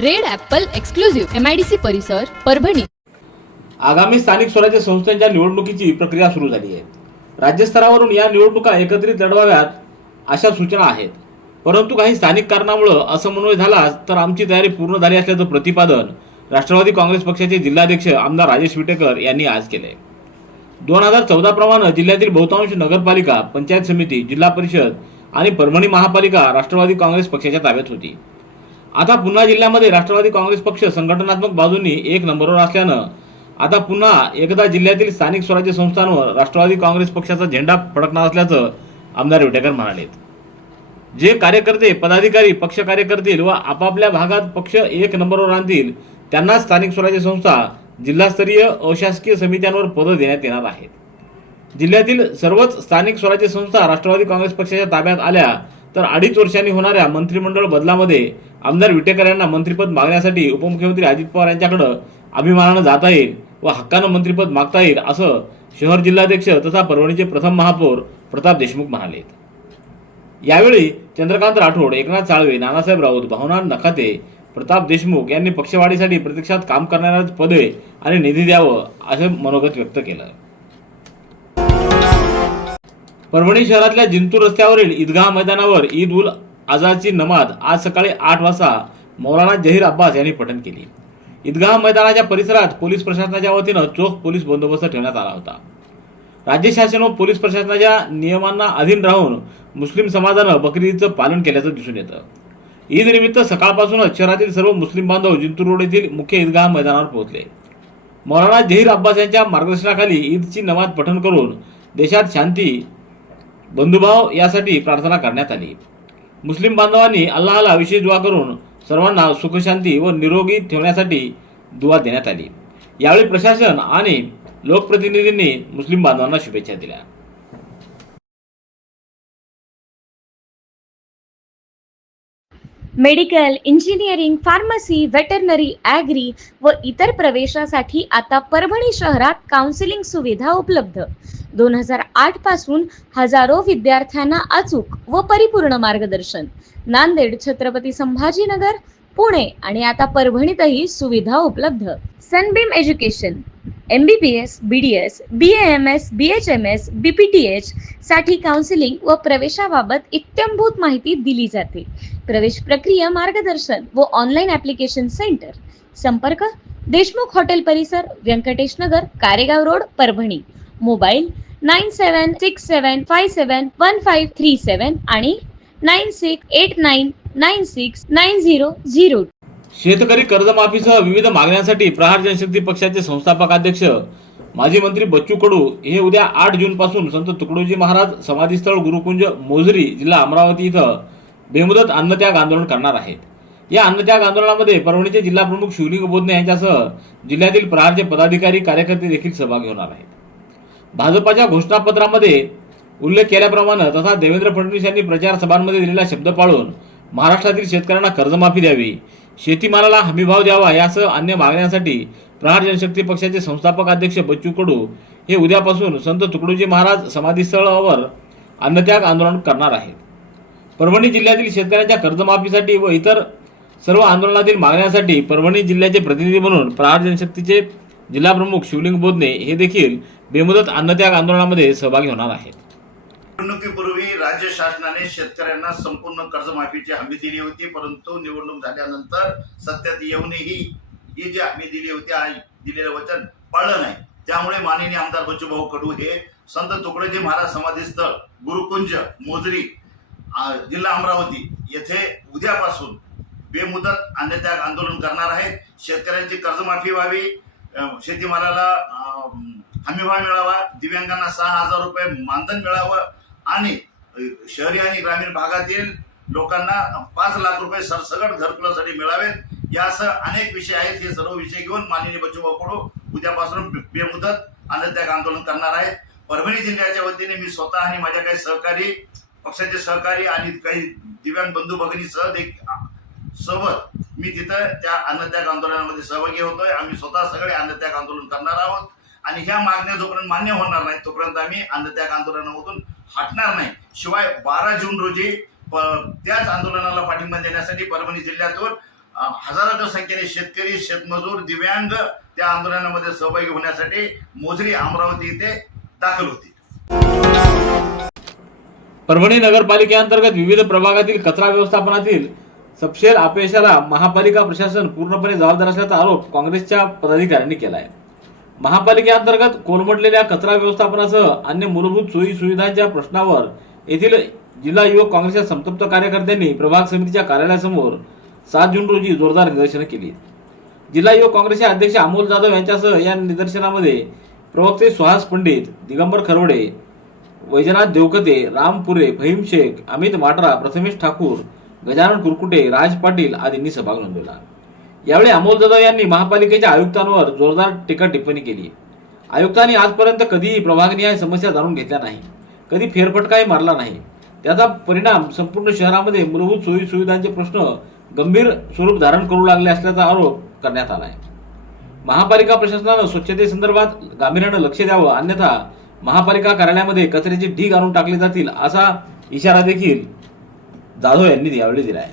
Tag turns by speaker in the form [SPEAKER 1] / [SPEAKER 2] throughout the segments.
[SPEAKER 1] Red apple exclusive MIDC परिसर परभणी.
[SPEAKER 2] आगामी स्थानिक स्वराज्य संस्थांच्या निवडणुकीची प्रक्रिया सुरू झाली आहे. राज्यस्तरावरून या निवडणुका एकत्रित लढवाव्यात अशा सूचना आहेत. परंतु काही स्थानिक कारणामुळं असमन्वय झाला तर आमची तयारी पूर्ण झाली असल्याचं प्रतिपादन राष्ट्रवादी काँग्रेस पक्षाचे जिल्हाध्यक्ष आमदार राजेश विटेकर यांनी आज केले दोन हजार चौदा प्रमाणे जिल्ह्यातील बहुतांश नगरपालिका पंचायत समिती जिल्हा परिषद आणि परभणी महापालिका राष्ट्रवादी काँग्रेस पक्षाच्या ताब्यात होती. आता पुन्हा जिल्ह्यामध्ये राष्ट्रवादी काँग्रेस पक्ष संघटनात्मक बाजूंनी एक नंबरवर असल्यानं आता पुन्हा एकदा जिल्ह्यातील स्थानिक स्वराज्य संस्थांवर राष्ट्रवादी काँग्रेस पक्षाचा झेंडा फडकणार असल्याचं आमदार विटेकर म्हणाले जे कार्यकर्ते पदाधिकारी पक्ष कार्य करतील व आपापल्या भागात पक्ष एक नंबरवर आणतील त्यांना स्थानिक स्वराज्य संस्था जिल्हास्तरीय अशासकीय समित्यांवर पदं देण्यात येणार आहेत. जिल्ह्यातील सर्वच स्थानिक स्वराज्य संस्था राष्ट्रवादी काँग्रेस पक्षाच्या ताब्यात आल्या तर अडीच वर्षांनी होणाऱ्या मंत्रिमंडळ बदलामध्ये आमदार विटेकर यांना मंत्रिपद मागण्यासाठी उपमुख्यमंत्री अजित पवार यांच्याकडं अभिमानानं जाता येईल व हक्कानं मंत्रिपद मागता येईल असं शहर जिल्हाध्यक्ष तथा परभणीचे प्रथम महापौर प्रताप देशमुख म्हणाले यावेळी चंद्रकांत राठोड एकनाथ साळवे नानासाहेब राऊत भावना नखाते प्रताप देशमुख यांनी पक्षवाढीसाठी प्रत्यक्षात काम करणाऱ्या पदे आणि निधी द्यावं असं मनोगत व्यक्त केलं. परभणी शहरातल्या जिंतूर रस्त्यावरील ईदगाह मैदानावर ईद उल आझाची नमाज आज सकाळी आठ वाजता मौलाना जहीर अब्बास यांनी पठण केली. ईदगाह मैदानाच्या परिसरात पोलीस प्रशासनाच्या वतीनं चोख पोलीस बंदोबस्त ठेवण्यात आला होता. राज्य शासन व पोलीस प्रशासनाच्या नियमांना अधीन राहून मुस्लिम समाजानं बकरी ईदचं पालन केल्याचं दिसून येतं. ईदनिमित्त सकाळपासूनच शहरातील सर्व मुस्लिम बांधव जिंतूर रोड येथील मुख्य ईदगाह मैदानावर पोहोचले. मौलाना जहीर अब्बास यांच्या मार्गदर्शनाखाली ईदची नमाज पठण करून देशात शांती बंधुभाव यासाठी प्रार्थना करण्यात आली. मुस्लिम बांधवांनी अल्लाहला विशेष दुवा करून सर्वांना सुखशांती व निरोगी ठेवण्यासाठी दुवा देण्यात आली. यावेळी प्रशासन आणि लोकप्रतिनिधींनी मुस्लिम बांधवांना शुभेच्छा दिल्या.
[SPEAKER 3] Medical engineering pharmacy veterinary agri व इतर प्रवेशासाठी आता परभणी शहरात काउन्सिलिंग सुविधा उपलब्ध. दोन हजार आठपासून हजारो विद्यार्थ्यांना अचूक व परिपूर्ण मार्गदर्शन. नांदेड छत्रपती संभाजीनगर पुणे आणि आता परभणीतही सुविधा उपलब्ध. Sunbeam education M B B S B D S B M S B H M S B P T H साठी काउन्सिलिंग व प्रवेशाबाबत इत्यंभूत माहिती दिली जाते. प्रवेश प्रक्रिया मार्गदर्शन व ऑनलाईन ॲप्लिकेशन सेंटर संपर्क देशमुख हॉटेल परिसर Venkatesh Nagar Karegaon road Parbhani. Mobile nine seven six seven five seven one five three seven आणि nine six eight nine nine six nine zero zero
[SPEAKER 2] शेतकरी कर्जमाफीसह विविध मागण्यांसाठी प्रहार जनशक्ती पक्षाचे संस्थापक अध्यक्ष माजी मंत्री बच्चू कडू हे उद्या आठ जून पासून संत तुकडोजी महाराज समाधीस्थळ गुरुकुंज मोझरी जिल्हा अमरावती इथं बेमुदत अन्नत्याग आंदोलन करणार आहेत. या अन्नत्याग आंदोलनामध्ये परभणीचे जिल्हा प्रमुख शिवलिंग बोधने यांच्यासह जिल्ह्यातील प्रहारचे पदाधिकारी कार्यकर्ते देखील सहभागी होणार आहेत. भाजपाच्या घोषणापत्रामध्ये उल्लेख केल्याप्रमाणे तथा देवेंद्र फडणवीस यांनी प्रचार सभांमध्ये दिलेला शब्द पाळून महाराष्ट्रातील शेतकऱ्यांना कर्जमाफी द्यावी शेतीमालाला हमीभाव द्यावा यासह अन्य मागण्यांसाठी प्रहार जनशक्ती पक्षाचे संस्थापक अध्यक्ष बच्चू कडू हे उद्यापासून संत तुकडोजी महाराज समाधीस्थळावर अन्नत्याग आंदोलन करणार आहेत. परभणी जिल्ह्यातील शेतकऱ्यांच्या कर्जमाफीसाठी व इतर सर्व आंदोलनातील मागण्यांसाठी परभणी जिल्ह्याचे प्रतिनिधी म्हणून प्रहार जनशक्तीचे जिल्हाप्रमुख शिवलिंग बोधने हे देखील बेमुदत अन्नत्याग आंदोलनामध्ये सहभागी होणार आहेत.
[SPEAKER 4] निवडणुकीपूर्वी राज्य शासनाने शेतकऱ्यांना संपूर्ण कर्जमाफीची हमी दिली होती परंतु निवडणूक झाल्यानंतर सत्यात येऊनही ही जी हमी दिली होती आज दिलेलं वचन पाळलं नाही. त्यामुळे माननीय आमदार बच्चूभाऊ कडू हे संत तुकडोजी महाराज समाधीस्थळ गुरुकुंज मोजरी जिल्हा अमरावती येथे उद्यापासून बेमुदत अन्नत्याग आंदोलन करणार आहेत. शेतकऱ्यांची कर्जमाफी व्हावी शेतीमालाला हमीभाव मिळावा दिव्यांगांना सहा हजार रुपये मानधन मिळावं आणि शहरी आणि ग्रामीण भागातील लोकांना पाच लाख रुपये सरसगट घरकुलासाठी मिळावेत. यासह अनेक विषय आहेत. हे सर्व विषय घेऊन माननीय बच्चूभाऊ कडू उद्यापासून बेमुदत आनंददायक आंदोलन करणार आहेत. परभणी जिल्ह्याच्या वतीने मी स्वतः आणि माझ्या काही सहकारी पक्षाचे सहकारी आणि काही दिव्यांग बंधू भगिनी सह देख- सोबत मी तिथं त्या अन्नत्याग आंदोलनामध्ये सहभागी होतोय. आम्ही स्वतः सगळे अन्नत्याग आंदोलन करणार आहोत. आणि ह्या मागण्या जोपर्यंत मान्य होणार नाही तोपर्यंत आम्ही अन्नत्याग आंदोलनामधून हटणार नाही. शिवाय बारा जून रोजी त्याच आंदोलनाला पाठिंबा देण्यासाठी परभणी जिल्ह्यातून हजाराच्या संख्येने शेतकरी शेतमजूर दिव्यांग त्या आंदोलनामध्ये सहभागी होण्यासाठी मोजरी अमरावती येथे दाखल होती.
[SPEAKER 2] परभणी नगरपालिकेअंतर्गत विविध प्रभागातील कचरा व्यवस्थापनातील सपशेल अपयशाला महापालिका प्रशासन पूर्णपणे जबाबदार असल्याचा आरोप काँग्रेसच्या पदाधिकाऱ्यांनी केला आहे महापालिकेअंतर्गत कोलमडलेल्या कचरा व्यवस्थापनासह अन्य मूलभूत सोयी सुविधांच्या प्रश्नावर येथील जिल्हा युवक काँग्रेसच्या संतप्त कार्यकर्त्यांनी प्रभाग समितीच्या कार्यालयासमोर सात जून रोजी जोरदार निदर्शनं केली. जिल्हा युवक काँग्रेसचे अध्यक्ष अमोल जाधव यांच्यासह या निदर्शनामध्ये प्रवक्ते सुहास पंडित दिगंबर खरवडे वैजनाथ देवकते रामपुरे फहीम शेख अमित माटरा प्रथमेश ठाकूर गजानन कुरकुटे राज पाटील आदींनी सहभाग नोंदवला. यावेळी अमोल जाधव यांनी महापालिकेच्या आयुक्तांवर जोरदार टीका टिप्पणी केली. आयुक्तांनी आजपर्यंत कधीही प्रभागनिहाय समस्या जाणून घेतल्या नाही. कधी फेरफटकाही मारला नाही. त्याचा परिणाम संपूर्ण शहरामध्ये मूलभूत सोयी सुविधांचे प्रश्न गंभीर स्वरूप धारण करू लागले असल्याचा आरोप करण्यात आला आहे महापालिका प्रशासनानं स्वच्छतेसंदर्भात गांभीर्यानं लक्ष द्यावं अन्यथा महापालिका कार्यालयामध्ये कचऱ्याची ढीग आणून टाकले जातील असा इशारा देखील जाधव यांनी यावेळी दिला आहे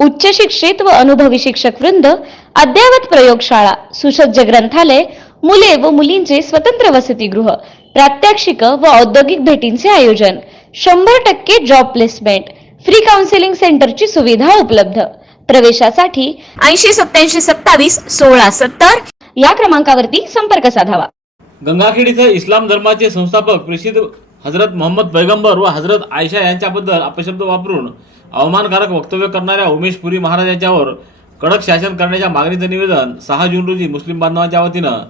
[SPEAKER 3] उच्च शिक्षित व अनुभवी शिक्षक वृंद अद्ययावत प्रयोगशाळा सुसज्ज ग्रंथालय मुले व मुलींचे स्वतंत्र वसतिगृह प्रात्यक्षिक व औद्योगिक भेटींचे आयोजन शंभर टक्के जॉब प्लेसमेंट फ्री काउन्सिलिंग सेंटरची सुविधा उपलब्ध. प्रवेशासाठी ऐंशी सत्याऐंशी सत्तावीस सोळा सत्तर या क्रमांकावरती संपर्क साधावा.
[SPEAKER 2] गंगाखेड इथं इस्लाम धर्माचे संस्थापक प्रसिद्ध हजरत मोहम्मद पैगंबर व हजरत आयशा यांच्याबद्दल अपशब्द वापरून अवमानकारक वक्तव्य करणाऱ्या उमेश पुरी महाराज यांच्यावर कडक शासन करण्याच्या मागणीचं निवेदन सहा जून रोजी मुस्लिम बांधवांच्या वतीनं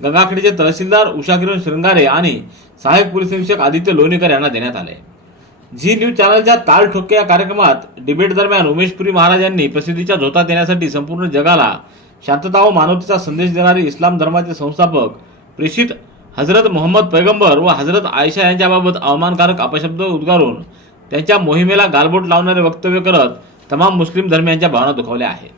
[SPEAKER 2] गंगाखेडचे तहसीलदार उषा किरण शृंगारे आणि सहाय्यक पोलीस निरीक्षक आदित्य लोणीकर यांना देण्यात आले. झी न्यूज चॅनलच्या ताल ठोके या कार्यक्रमात डिबेट दरम्यान उमेश पुरी महाराज यांनी प्रसिद्धीच्या झोता देण्यासाठी संपूर्ण जगाला शांतता व मानवतेचा संदेश देणारे इस्लाम धर्माचे संस्थापक प्रेषित हजरत मोहम्मद पैगंबर व हजरत आयशा यांच्याबाबत अवमानकारक अपशब्द उद्गारून त्यांच्या मोहिमेला गालबोट लावणारे वक्तव्य करत तमाम मुस्लिम धर्मियांच्या भावना दुखावल्या आहेत.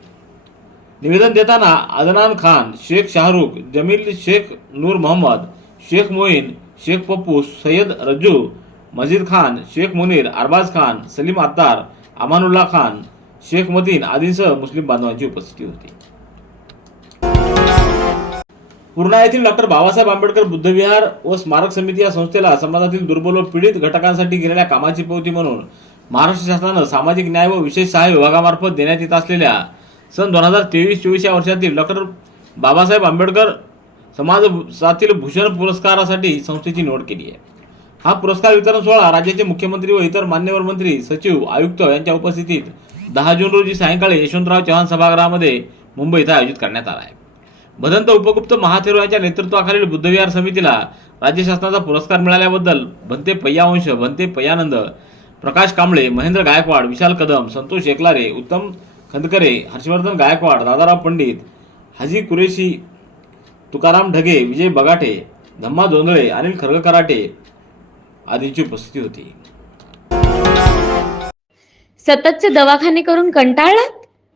[SPEAKER 2] निवेदन देताना अदनान खान शेख शाहरुख जमील शेख नूर मोहम्मद शेख मोईन शेख पप्पू सय्यद रज्जू मजीद खान शेख मुनीर अरबाज खान सलीम अत्तार अमानुल्ला खान शेख मतीन आदींसह मुस्लिम बांधवांची उपस्थिती होती. पूर्णा येथील डॉक्टर बाबासाहेब आंबेडकर बुद्धविहार व स्मारक समिती या संस्थेला समाजातील दुर्बल व पीडित घटकांसाठी केलेल्या कामाची पावती म्हणून महाराष्ट्र शासनानं सामाजिक न्याय व विशेष सहाय्य विभागामार्फत देण्यात येत असलेल्या सन दोन हजार तेवीस चोवीस या वर्षातील डॉक्टर बाबासाहेब आंबेडकर समाजातील भूषण पुरस्कारासाठी संस्थेची निवड केली आहे. हा पुरस्कार वितरण सोहळा राज्याचे मुख्यमंत्री व इतर मान्यवर मंत्री सचिव आयुक्त यांच्या उपस्थितीत दहा जून रोजी सायंकाळी यशवंतराव चव्हाण सभागृहामध्ये मुंबई इथं आयोजित करण्यात आला आहे. भदंत उपगुप्त महाथेरो यांच्या नेतृत्वाखालील बुद्धविहार समितीला राज्य शासनाचा पुरस्कार मिळाल्याबद्दल भंते पय्यावंश भंते पय्यानंद प्रकाश कांबळे महेंद्र गायकवाड विशाल कदम संतोष एकलारे उत्तम खंदकरे हर्षवर्धन गायकवाड दादाराव पंडित हाजी कुरेशी तुकाराम ढगे विजय बगाटे धम्मा जोंधळे अनिल खरगकराटे आदींची उपस्थिती होती.
[SPEAKER 3] सततचे दवाखाने करून कंटाळला?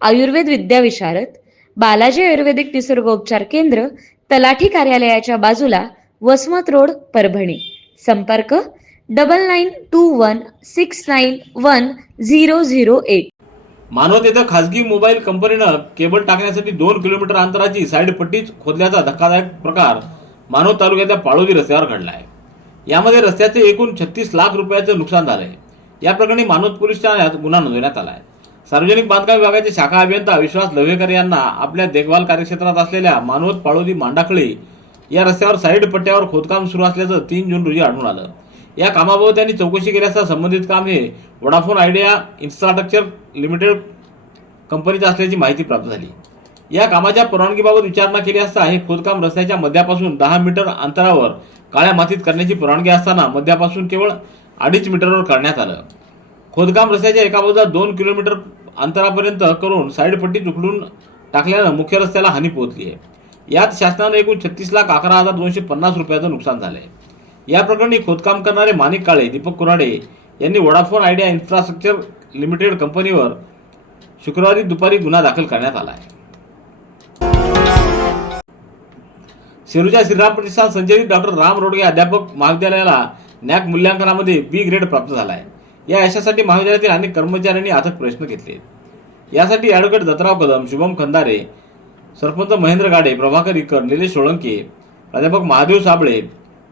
[SPEAKER 3] आयुर्वेद विद्याविशारद बालाजी आयुर्वेदिक निसर्गोपचार केंद्र तलाठी कार्यालयाच्या बाजूला वसमत रोड परभणी. संपर्क double nine two one six nine one zero zero eight
[SPEAKER 2] Manwat येथे खासगी मोबाईल कंपनीनं केबल टाकण्यासाठी दोन किलोमीटर अंतराची साईड पट्टीच खोदल्याचा धक्कादायक प्रकार मानव तालुक्याच्या पाळोदी रस्त्यावर घडला आहे यामध्ये रस्त्याचे एकूण छत्तीस लाख रुपयाचं नुकसान झालंय. या प्रकरणी मानवत पोलीस ठाण्यात गुन्हा नोंदवण्यात आला आहे सार्वजनिक बांधकाम विभागाचे शाखा अभियंता विश्वास लव्हेकर यांना आपल्या देखभाल कार्यक्षेत्रात असलेल्या मानवत पाळोदी मांडाखळी या रस्त्यावर साईड पट्ट्यावर खोदकाम सुरू असल्याचं तीन जून रोजी आढळून आलं. या कामाबाबत त्यांनी चौकशी केल्यास संबंधित काम हे वोडाफोन आयडिया इन्फ्रास्ट्रक्चर लिमिटेड कंपनीचं असल्याची माहिती प्राप्त झाली. या कामाच्या परवानगीबाबत विचारणा केली असता हे खोदकाम रस्त्याच्या मध्यापासून दहा मीटर अंतरावर काळ्या मातीत करण्याची परवानगी असताना मध्यापासून केवळ अडीच मीटरवर करण्यात आलं. खोदकाम रस्त्याच्या एका बाजूला दोन किलोमीटर अंतरापर्यंत करून साईडपट्टी पट्टी टाकल्यानं मुख्य रस्त्याला हानी पोहोचली आहे. यात शासनानं एकूण छत्तीस लाख अकरा हजार दोनशे पन्नास रुपयाचं नुकसान झालं आहे या प्रकरणी खोदकाम करणारे माणिक काळे दीपक कुराडे यांनी वोडाफोन आयडिया इन्फ्रास्ट्रक्चर लिमिटेड कंपनीवर शुक्रवारी दुपारी गुन्हा दाखल करण्यात आला आहे. सेलूच्या श्रीराम प्रतिष्ठान संचलित डॉक्टर राम रोडगे अध्यापक महाविद्यालयाला नॅक मूल्यांकनामध्ये बी ग्रेड प्राप्त झाला आहे. या यशासाठी महाविद्यालयातील अनेक कर्मचाऱ्यांनी अथक प्रयत्न घेतले. यासाठी ॲडव्होकेट दत्तराव कदम शुभम खंदारे सरपंच महेंद्र गाडे प्रभाकर इकर निलेश सोळंके प्राध्यापक महादेव साबळे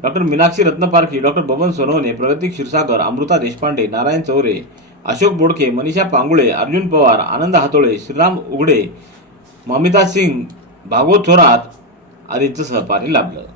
[SPEAKER 2] डॉक्टर मीनाक्षी रत्नपारखी डॉक्टर बबन सोनवणे प्रगती क्षीरसागर अमृता देशपांडे नारायण चौरे अशोक बोडके मनीषा पांगुळे अर्जुन पवार आनंद हातोळे श्रीराम उघडे ममिता सिंग भागवत थोरात आदींचं सहकार्य लाभलं.